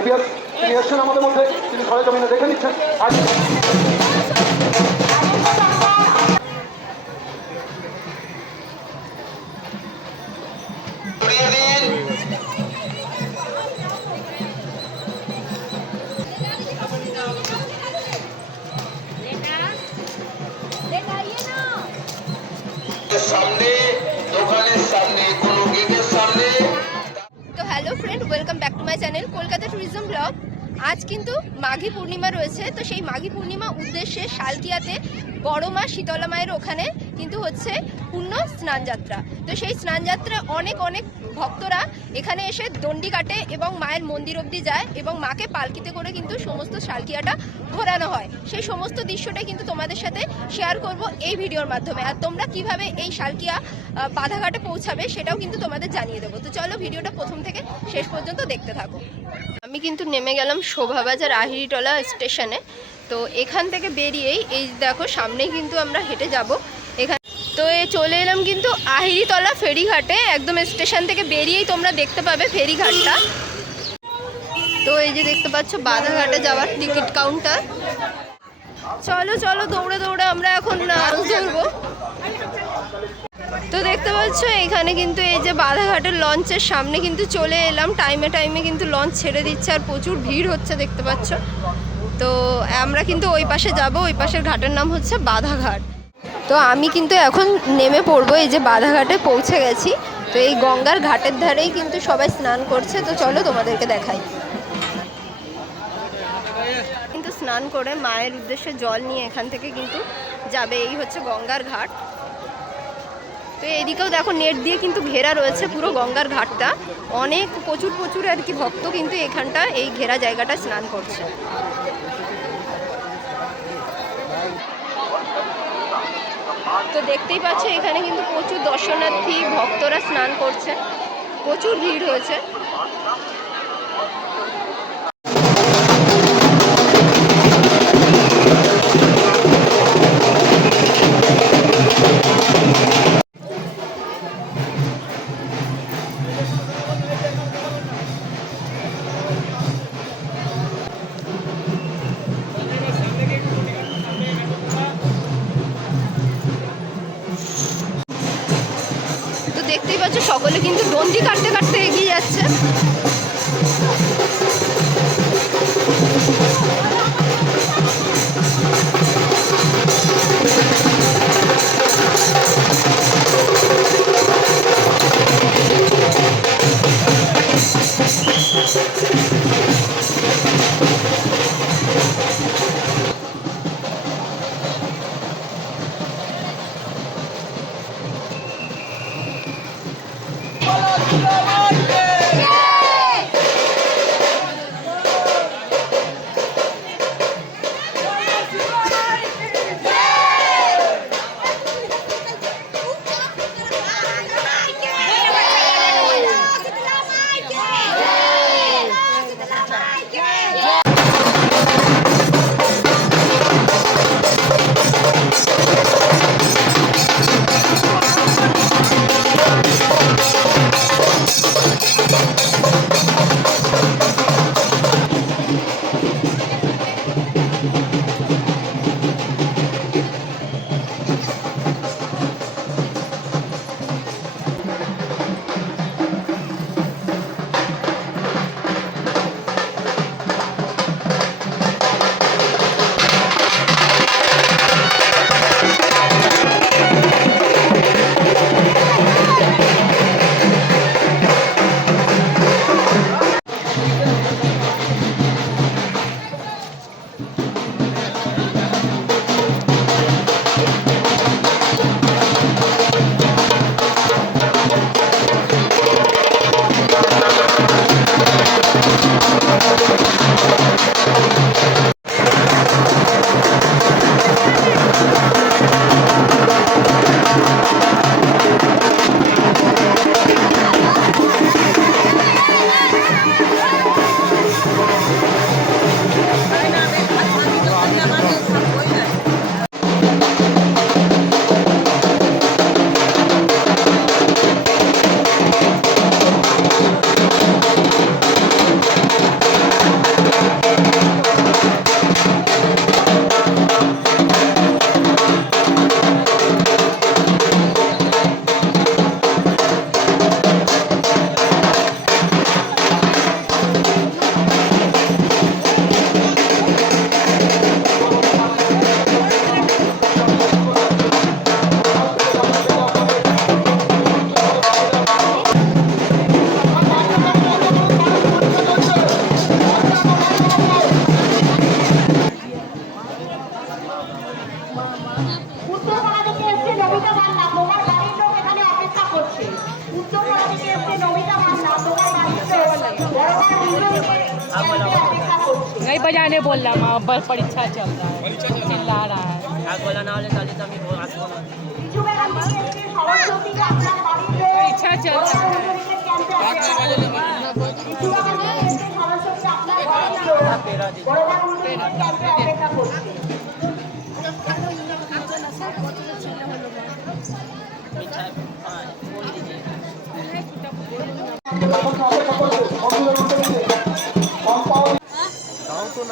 তিনি এসছেন আমাদের মধ্যে তিনি ঘরে জমিনে দেখে নিচ্ছেন। সামনে দোকানের সামনে কোনো গেটের সামনে। তো hello friend welcome back my channel, Kolkata tourism blog আজ কিন্তু মাঘী পূর্ণিমা রয়েছে, তো সেই মাঘী পূর্ণিমা উদ্দেশ্যে শালকিয়াতে বড় মা শীতলা মায়ের ওখানে কিন্তু হচ্ছে পূর্ণ স্নানযাত্রা। তো সেই স্নানযাত্রা অনেক অনেক ভক্তরা এখানে এসে দণ্ডি কাটে এবং মায়ের মন্দির অবধি যায় এবং মাকে পালকিতে করে কিন্তু সমস্ত শালকিয়াটা ঘোরানো হয়। সেই সমস্ত দৃশ্যটাই কিন্তু তোমাদের সাথে শেয়ার করব এই ভিডিওর মাধ্যমে। আর তোমরা কীভাবে এই শালকিয়া বাধাঘাটে পৌঁছাবে সেটাও কিন্তু তোমাদের জানিয়ে দেবো। তো চলো ভিডিওটা প্রথম থেকে শেষ পর্যন্ত দেখতে থাকো। আমি কিন্তু নেমে গেলাম শোভাবাজার আহিরিটলা স্টেশনে। তো এখান থেকে বেরিয়েই এই দেখো সামনেই কিন্তু আমরা হেঁটে যাব। এখানে তো চলে এলাম কিন্তু আহিরিতলা ফেরিঘাটে, একদম স্টেশন থেকে বেরিয়েই তোমরা দেখতে পাবে ফেরিঘাটটা। তো এই যে দেখতে পাচ্ছ বাধাঘাটে যাওয়ার টিকিট কাউন্টার। চলো চলো, দৌড়ে দৌড়ে আমরা এখন ধরবো তো দেখতে পাচ্ছ এখানে কিন্তু এই যে বাধাঘাটের লঞ্চের সামনে কিন্তু চলে এলাম। টাইমে টাইমে কিন্তু লঞ্চ ছেড়ে দিচ্ছে আর প্রচুর ভিড় হচ্ছে দেখতে পাচ্ছ। তো আমরা কিন্তু ওই পাশে যাব, ওই পাশের ঘাটের নাম হচ্ছে বাধাঘাট। তো আমি কিন্তু এখন নেমে পড়ব, এই যে বাধাঘাটে পৌঁছে গেছি। তো এই গঙ্গার ঘাটের ধারেই কিন্তু সবাই স্নান করছে, তো চলো তোমাদেরকে দেখাই। কিন্তু স্নান করে মায়ের উদ্দেশ্যে জল নিয়ে এখান থেকে কিন্তু যাবে, এই হচ্ছে গঙ্গার ঘাট। তো এদিকেও দেখো নেট দিয়ে কিন্তু ঘেরা রয়েছে পুরো গঙ্গার ঘাটটা। অনেক প্রচুর প্রচুর আর কি ভক্ত কিন্তু এখানটা এই ঘেরা জায়গাটা স্নান করছে। তো দেখতেই পাচ্ছ এখানে কিন্তু প্রচুর দর্শনার্থী ভক্তরা স্নান করছে। প্রচুর ভিড় হয়েছে। সকলে কিন্তু ডন্ডি কাটতে কাটতে এগিয়ে যাচ্ছে। नहीं बजाने बोल रहा माँ बस परीक्षा चल रहा है। चिल्ला रहा है। परीक्षा चल रहा है।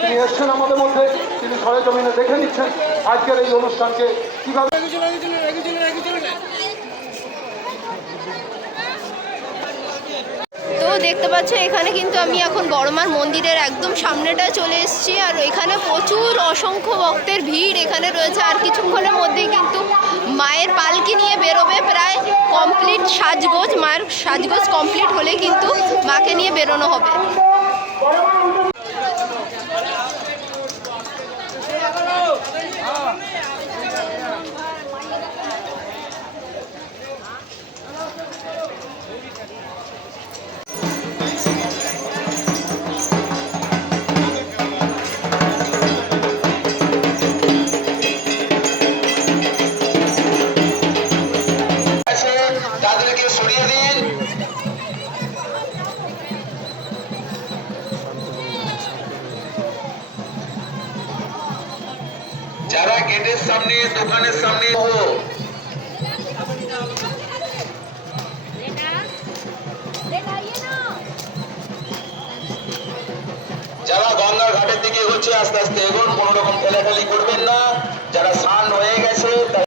তিনি এসছেন আমাদের মধ্যে, তিনি দেখে নিচ্ছেন আজকের এই অনুষ্ঠানকে তো দেখতে পাচ্ছ, এখানে কিন্তু আমি এখন বড়মার মন্দিরের একদম সামনেটা চলে এসেছি, আর এখানে প্রচুর অসংখ্য ভক্তের ভিড় এখানে রয়েছে, আর কিছুক্ষণের মধ্যেই কিন্তু মায়ের পালকি নিয়ে বেরোবে প্রায় কমপ্লিট সাজগোজ, মায়ের সাজগোজ কমপ্লিট হলে কিন্তু মাকে নিয়ে বেরোনো হবে। তাদেরকে সরিয়ে দিন। যারা গেটের সামনে, দোকানের সামনে যারা গঙ্গার ঘাটের দিকে এগোচ্ছে, আস্তে আস্তে এগোন কোনো রকম ঠেলাঠালি করবেন না। যারা স্নান হয়ে গেছে